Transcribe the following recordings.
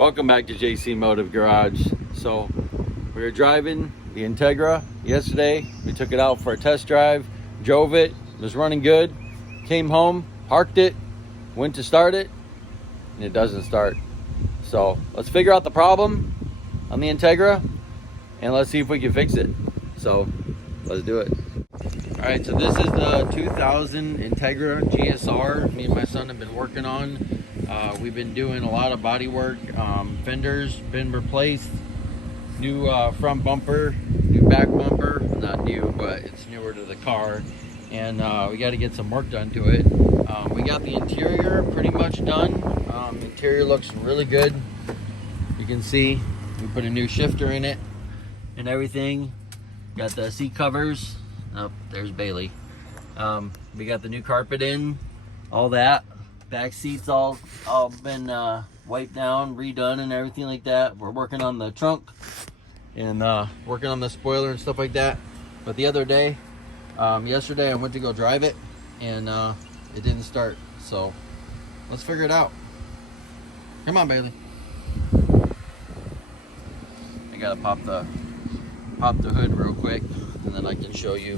Welcome back to JC Motive Garage. So we were driving the Integra yesterday. We took it out for a test drive, drove it, was running good, came home, parked it, went to start it, and it doesn't start. So let's figure out the problem on the Integra and let's see if we can fix it. So let's do it. All right, so this is the 2000 Integra Gsr me and my son have been working on. We've been doing a lot of body work. Fenders been replaced, new front bumper, new back bumper, not new, but it's newer to the car, and we got to get some work done to it. We got the interior pretty much done. Interior looks really good. You can see we put a new shifter in it and everything. Got the seat covers. Oh, there's Bailey. We got the new carpet in, all that. Back seats all been wiped down, redone, and everything like that. We're working on the trunk and working on the spoiler and stuff like that. But the other day, yesterday, I went to go drive it, and it didn't start. So let's figure it out. Come on, Bailey. I gotta pop the hood real quick, and then I can show you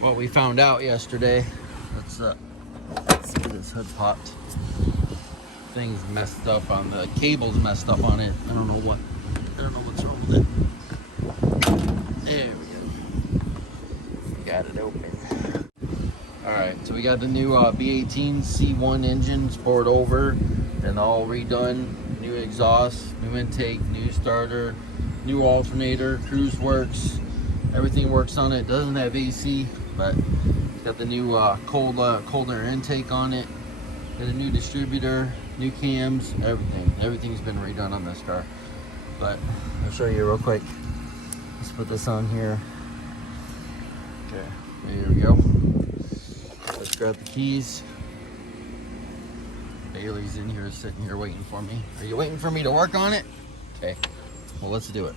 what we found out yesterday. Let's see, this hood popped. Thing's messed up on the cable's messed up on it. I don't know what's wrong with it. There we go. Got it open. Alright, so we got the new B18 C1 engines poured over and all redone. New exhaust, new intake, new starter, new alternator, cruise works. Everything works on it. Doesn't have AC, but it's got the new colder intake on it. Got a new distributor, new cams, everything. Everything's been redone on this car. But I'll show you real quick. Let's put this on here. Okay, there we go. Let's grab the keys. Bailey's in here, sitting here waiting for me. Are you waiting for me to work on it? Okay, well, let's do it.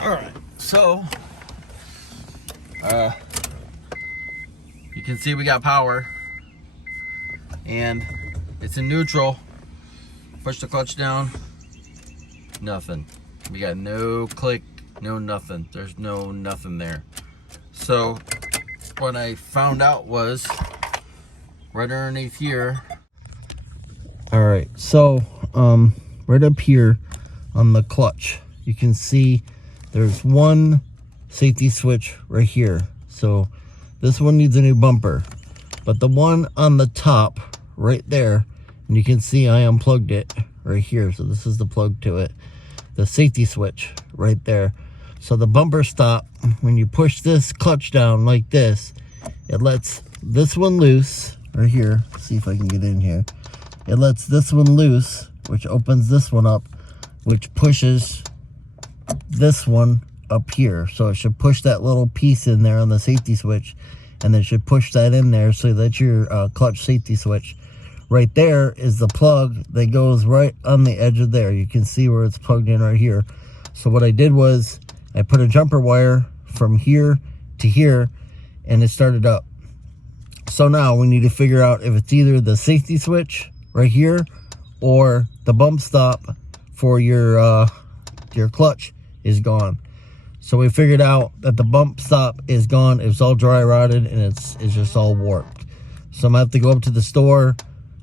All right, so you can see we got power and it's in neutral. Push the clutch down, nothing. We got no click, no nothing. There's no nothing there. So what I found out was right underneath here. All right, so right up here on the clutch, you can see there's one safety switch right here. So this one needs a new bumper, but the one on the top right there, and you can see I unplugged it right here. So this is the plug to it, the safety switch right there. So the bumper stop, when you push this clutch down like this, it lets this one loose right here. Let's see if I can get in here. It lets this one loose, which opens this one up, which pushes this one up here. So it should push that little piece in there on the safety switch, and then should push that in there so that your clutch safety switch right there is the plug that goes right on the edge of there. You can see where it's plugged in right here. So what I did was I put a jumper wire from here to here, and it started up. So now we need to figure out if it's either the safety switch right here or the bump stop for your clutch is gone. So we figured out that the bump stop is gone. It's all dry rotted and it's just all warped. So I'm gonna have to go up to the store,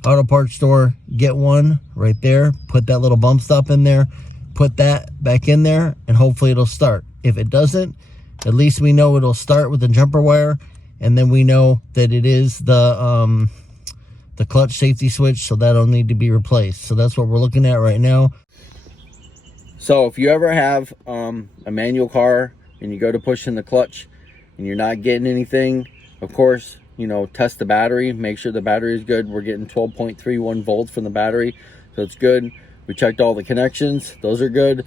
auto parts store, get one right there, put that little bump stop in there, put that back in there, and hopefully it'll start. If it doesn't, at least we know it'll start with the jumper wire, and then we know that it is the clutch safety switch, so that'll need to be replaced. So that's what we're looking at right now. So if you ever have a manual car and you go to push in the clutch and you're not getting anything, of course, you know, test the battery, make sure the battery is good. We're getting 12.31 volts from the battery, so it's good. We checked all the connections, those are good.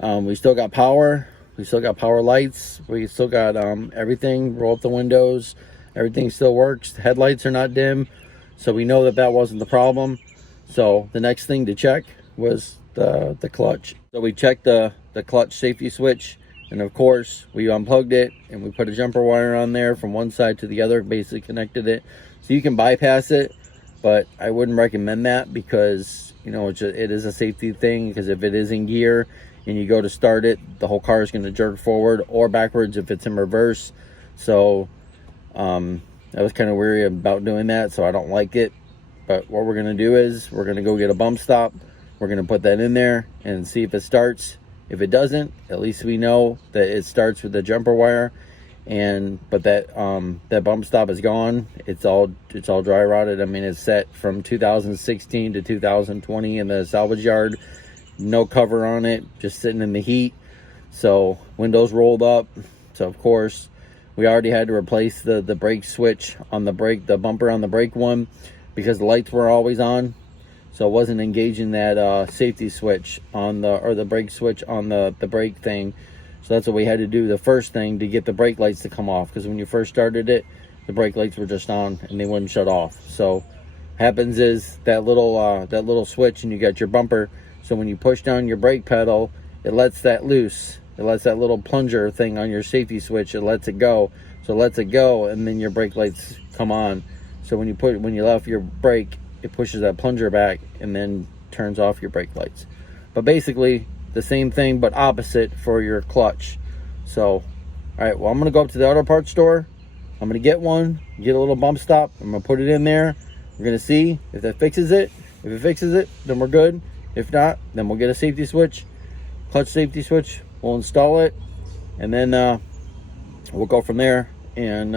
We still got power, we still got power lights, we still got everything. Roll up the windows, everything still works. The headlights are not dim, so we know that that wasn't the problem. So the next thing to check was the clutch. So we checked the clutch safety switch, and of course we unplugged it and we put a jumper wire on there from one side to the other, basically connected it so you can bypass it. but I wouldn't recommend that because, you know, it is a safety thing, because if it is in gear and you go to start it, the whole car is going to jerk forward or backwards if it's in reverse. So I was kind of weary about doing that, so I don't like it. But what we're going to do is we're going to go get a bump stop. We're going to put that in there and see if it starts. If it doesn't, at least we know that it starts with the jumper wire. But that bump stop is gone. It's all dry rotted. I mean, it's set from 2016 to 2020 in the salvage yard. No cover on it, just sitting in the heat. So windows rolled up. So of course we already had to replace the brake switch on the brake, the bumper on the brake one, because the lights were always on. So it wasn't engaging that safety switch on the brake switch on the brake thing. So that's what we had to do, the first thing, to get the brake lights to come off, because when you first started it, the brake lights were just on and they wouldn't shut off. So happens is that little switch, and you got your bumper. So when you push down your brake pedal, it lets that loose. It lets that little plunger thing on your safety switch, it lets it go. So it lets it go, and then your brake lights come on. So when you let off your brake, it pushes that plunger back and then turns off your brake lights. But basically the same thing, but opposite for your clutch. So, all right, well, I'm gonna go up to the auto parts store. I'm gonna get a little bump stop. I'm gonna put it in there. We're gonna see if that fixes it. If it fixes it, then we're good. If not, then we'll get a safety switch, clutch safety switch. We'll install it, and then we'll go from there, and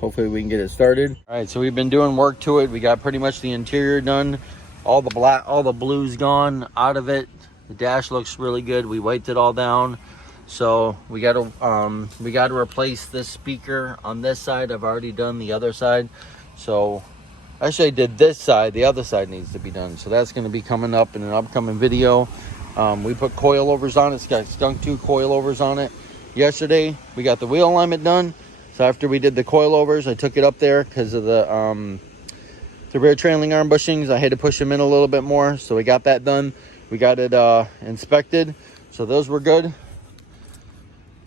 hopefully we can get it started. All right, so we've been doing work to it. We got pretty much the interior done. All the blue's gone out of it. The dash looks really good. We wiped it all down. So we got to replace this speaker on this side. I've already done the other side. So actually I did this side. The other side needs to be done. So that's going to be coming up in an upcoming video. We put coilovers on it. It's got skunk tube coilovers on it. Yesterday we got the wheel alignment done. So after we did the coilovers, I took it up there because of the rear trailing arm bushings. I had to push them in a little bit more. So we got that done. We got it inspected. So those were good.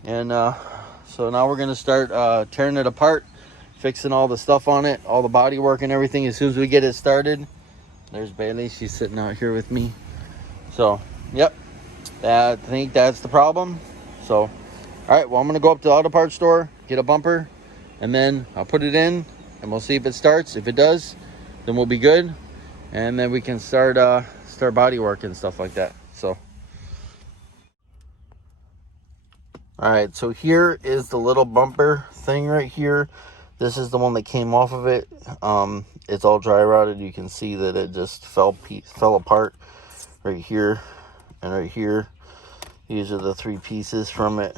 And so now we're going to start tearing it apart, fixing all the stuff on it, all the body work and everything as soon as we get it started. There's Bailey. She's sitting out here with me. So, yep. I think that's the problem. So, all right. Well, I'm going to go up to the auto parts store, get a bumper, and then I'll put it in, and we'll see if it starts. If it does, then we'll be good. And then we can start body work and stuff like that. So, all right, so here is the little bumper thing right here. This is the one that came off of it. It's all dry rotted. You can see that it just fell apart right here and right here. These are the three pieces from it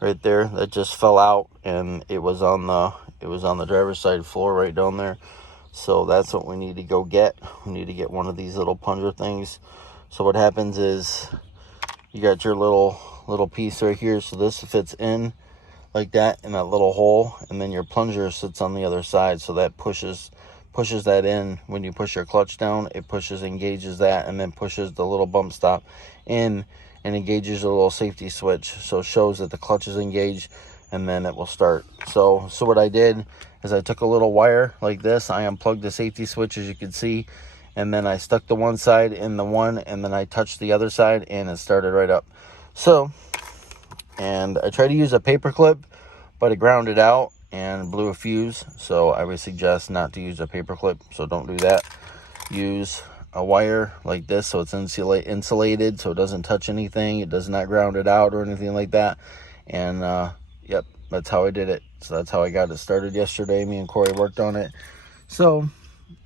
right there that just fell out, and it was on the driver's side floor right down there. So that's what we need to go get. We need to get one of these little plunger things. So what happens is you got your little piece right here. So this fits in like that in that little hole, and then your plunger sits on the other side. So that pushes that in. When you push your clutch down, it engages that, and then pushes the little bump stop in and engages a little safety switch. So it shows that the clutch is engaged, and then it will start. So what I did is I took a little wire like this. I unplugged the safety switch, as you can see, and then I stuck the one side in the one, and then I touched the other side, and it started right up. So, and I tried to use a paper clip, but it grounded out and blew a fuse. So I would suggest not to use a paper clip. So don't do that. Use a wire like this, so it's insulated, so it doesn't touch anything. It does not ground it out or anything like that. And yep, that's how I did it. So that's how I got it started yesterday. Me and Corey worked on it. So,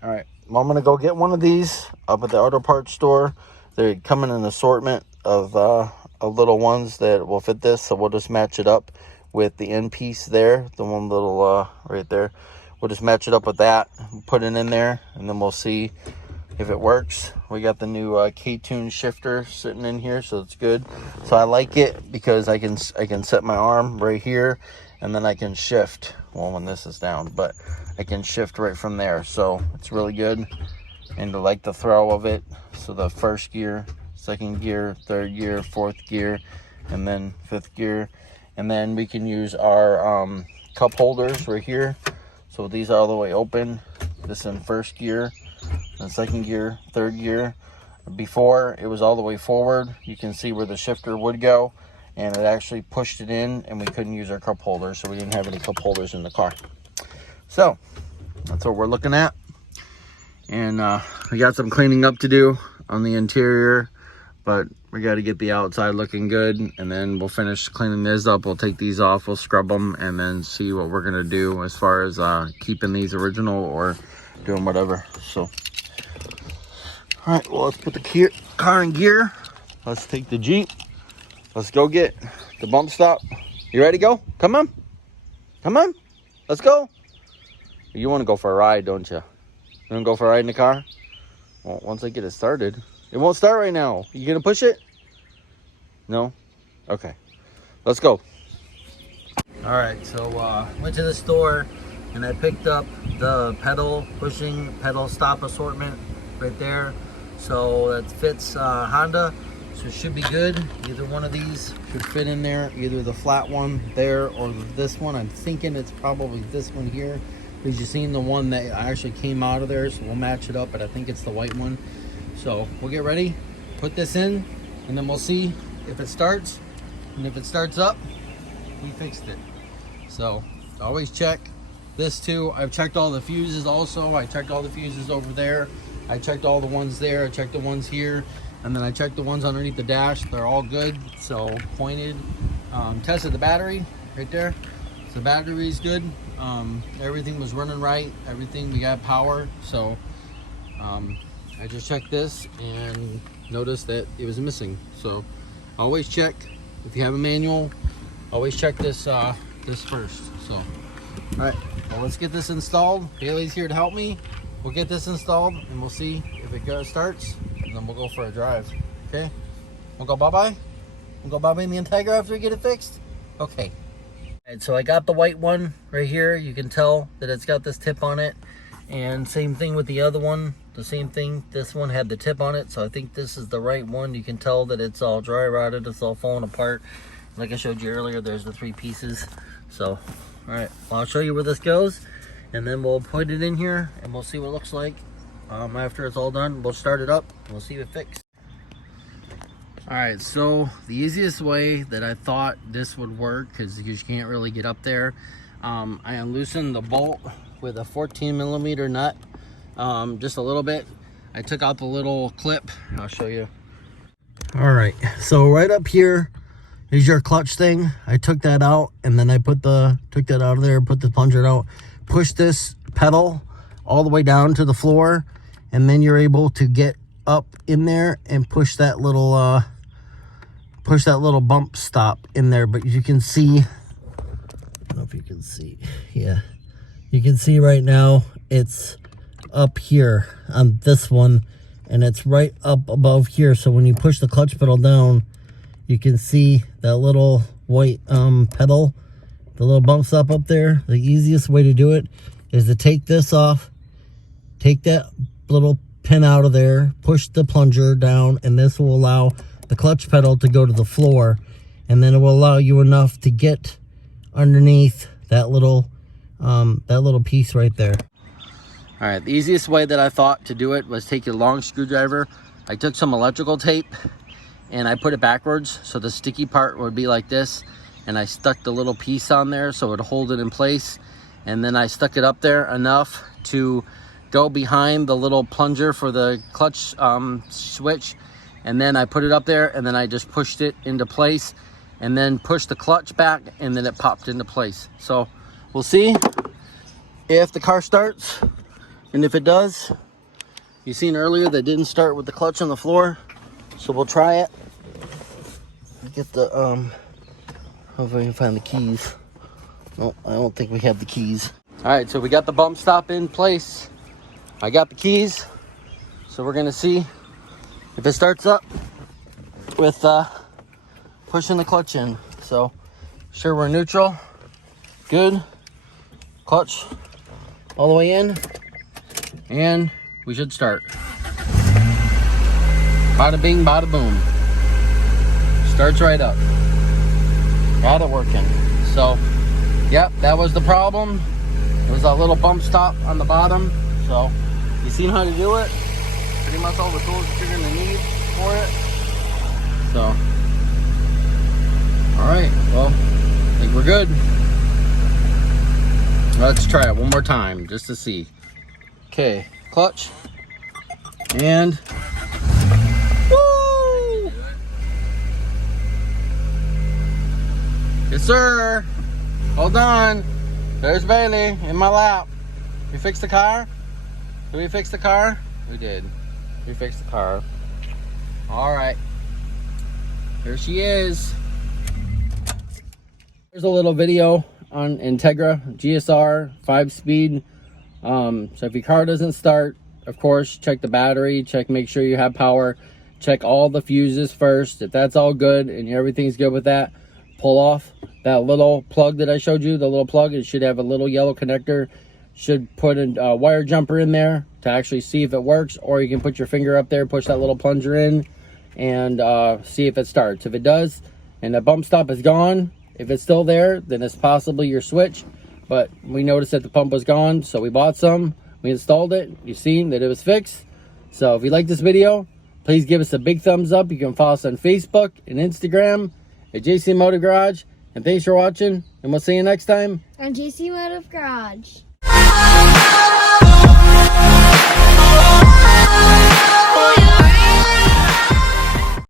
all right, well, I'm gonna go get one of these up at the auto parts store. They come in an assortment of little ones that will fit this. So we'll just match it up with the end piece there, the one little right there. We'll just match it up with that, put it in there, and then we'll see if it works. We got the new K-tune shifter sitting in here, so it's good. So I like it because I can set my arm right here, and then I can shift, well, when this is down, but I can shift right from there. So it's really good, and I like the throw of it. So the first gear, second gear, third gear, fourth gear, and then fifth gear. And then we can use our cup holders right here. So these are all the way open. This in first gear, then second gear, third gear. Before, it was all the way forward. You can see where the shifter would go, and it actually pushed it in, and we couldn't use our cup holders, so we didn't have any cup holders in the car. So that's what we're looking at. And we got some cleaning up to do on the interior, but we got to get the outside looking good, and then we'll finish cleaning this up. We'll take these off, we'll scrub them, and then see what we're gonna do as far as keeping these original or doing whatever. So all right, well, let's put the car in gear. Let's take the Jeep. Let's go get the bump stop. You ready to go? Come on. Come on. Let's go. You want to go for a ride, don't you? You want to go for a ride in the car? Well, once I get it started. It won't start right now. You going to push it? No? Okay. Let's go. All right, so went to the store and I picked up the pushing pedal stop assortment right there. So that fits Honda, so it should be good. Either one of these should fit in there, either the flat one there or this one. I'm thinking it's probably this one here, because you've seen the one that actually came out of there, so we'll match it up, but I think it's the white one. So we'll get ready, put this in, and then we'll see if it starts, and if it starts up, we fixed it. So always check this too. I've checked all the fuses also. I checked all the fuses over there. I checked all the ones there, I checked the ones here, and then I checked the ones underneath the dash. They're all good, so pointed. Tested the battery right there. So the battery is good. Everything was running right. Everything, we got power. So I just checked this and noticed that it was missing. So always check, if you have a manual, always check this this first. So all right, well, let's get this installed. Bailey's here to help me. We'll get this installed and we'll see if it starts, and then we'll go for a drive. Okay? We'll go bye-bye? We'll go bye-bye in the Integra after we get it fixed? Okay. Alright, so I got the white one right here. You can tell that it's got this tip on it. And same thing with the other one. The same thing. This one had the tip on it, so I think this is the right one. You can tell that it's all dry rotted. It's all falling apart. Like I showed you earlier, there's the 3 pieces. So, alright. Well, I'll show you where this goes. And then we'll put it in here and we'll see what it looks like. After it's all done, we'll start it up and we'll see it fixed. All right, so the easiest way that I thought this would work, because you can't really get up there, I unloosened the bolt with a 14mm nut, just a little bit. I took out the little clip. I'll show you. All right, so right up here is your clutch thing. I took that out, and then I took that out of there, put the plunger out. Push this pedal all the way down to the floor, and then you're able to get up in there and push that little bump stop in there. But you can see, I don't know if you can see, yeah, you can see right now it's up here on this one, and it's right up above here. So when you push the clutch pedal down, you can see that little white pedal, the little bump stop up there. The easiest way to do it is to take this off, take that little pin out of there, push the plunger down, and this will allow the clutch pedal to go to the floor, and then it will allow you enough to get underneath that little piece right there. All right, the easiest way that I thought to do it was take a long screwdriver. I took some electrical tape and I put it backwards, so the sticky part would be like this, and I stuck the little piece on there so it would hold it in place, and then I stuck it up there enough to go behind the little plunger for the clutch switch, and then I put it up there, and then I just pushed it into place, and then pushed the clutch back, and then it popped into place. So we'll see if the car starts, and if it does, you seen earlier that didn't start with the clutch on the floor, so we'll try it. Get the hopefully I can find the keys. No, I don't think we have the keys. All right, so we got the bump stop in place. I got the keys, so we're gonna see if it starts up with pushing the clutch in. So sure, we're neutral, good, clutch all the way in, and we should start. Bada bing, bada boom. Starts right up. Got it working. So, yep, that was the problem. It was that little bump stop on the bottom. So, you've seen how to do it. Pretty much all the tools you're going to need for it. So, alright, well, I think we're good. Let's try it one more time just to see. Okay, clutch. And woo! Yes, sir. Hold on. There's Bailey in my lap. We fixed the car? Did we fix the car? We did. We fixed the car. Alright. There she is. There's a little video on Integra Gsr 5-speed. So if your car doesn't start, of course, check the battery, make sure you have power, check all the fuses first. If that's all good and everything's good with that, pull off that little plug that I showed you, the little plug. It should have a little yellow connector. Should put a wire jumper in there to actually see if it works, or you can put your finger up there, push that little plunger in, and see if it starts. If it does and the bump stop is gone, if it's still there, then it's possibly your switch. But we noticed that the pump was gone, so we bought some, we installed it. You've seen that it was fixed. So if you like this video, please give us a big thumbs up. You can follow us on Facebook and Instagram at JC Motor Garage. And thanks for watching, and we'll see you next time on JC Motor Garage.